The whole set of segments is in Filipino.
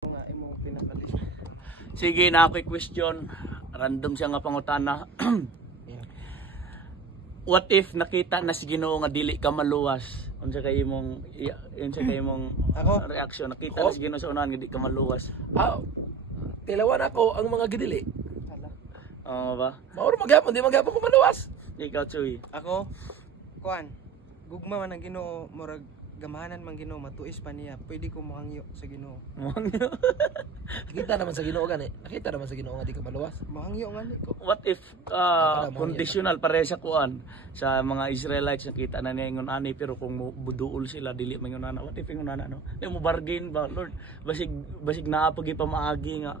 nga imong pinakalis. Sige na ako'y question. Random siya nga pangutana. Yeah. What if nakita na si Ginoo nga dili ka maluwas? Unsa kay imong Ako? reaction? Nakita na si Ginoo sa unahan nga di ka maluwas. Tilawan ako ang mga gidili. Oo ba? Mauro magyapon, di magyapon ko maluwas. Ikaw, Chuy. Ako kuan gugma man ang Ginoo murag gamahanan man Ginoo matuis pa niya pwede ko mahangyo sa Ginoo. Nakita naman sa Ginoo gani. Nakita naman sa Ginoo nga di ka maluwas. Mahangyo ngani ko. What if conditional pare sa kuan sa mga Israelites nakita na niya ingon ani pero kung buduol sila dili man ingon ana. What if ingon ana no? Di mo bargain ba Lord? Basig naa pagi pamaagi nga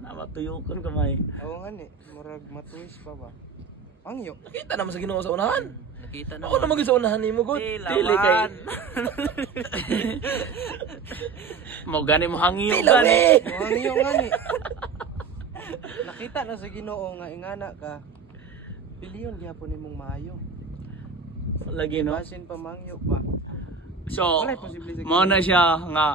na matuyokon kamay. Oo ngani murag matuis pa ba? Hangyo. Nakita naman sa Ginoo sa unahan. Nakita Ako na sa unahan nimo gud. Dili kay mo gani mo hangyo Tilaw gani. eh. Mahangyo ngani. Nakita na sa Ginoo nga ingana ka. Piliyon gyapon nimong maayo. Lagi no. Basin pa mangyo pa. So, Walay posible sa mo na siya nga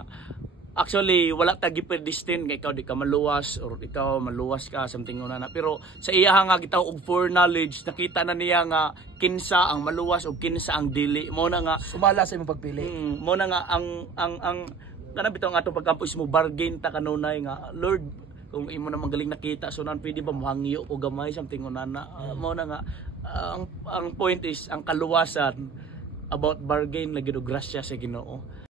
actually wala ta gipredestined kay ikaw di ka maluwas or ikaw maluwas ka something una na pero sa iya nga gitaw og foreknowledge nakita na niya nga kinsa ang maluwas o kinsa ang dili mo na nga Sumala sa imong pagpili. mo na nga ang kana bitaw nga atong pagkampus mo bargain ta kanunay nga Lord kung imo na magaling nakita so nan pwede ba mohangyo o gamay something una na mo na nga ang point is ang kaluwasan about bargain lagi do grasya sa Ginoo.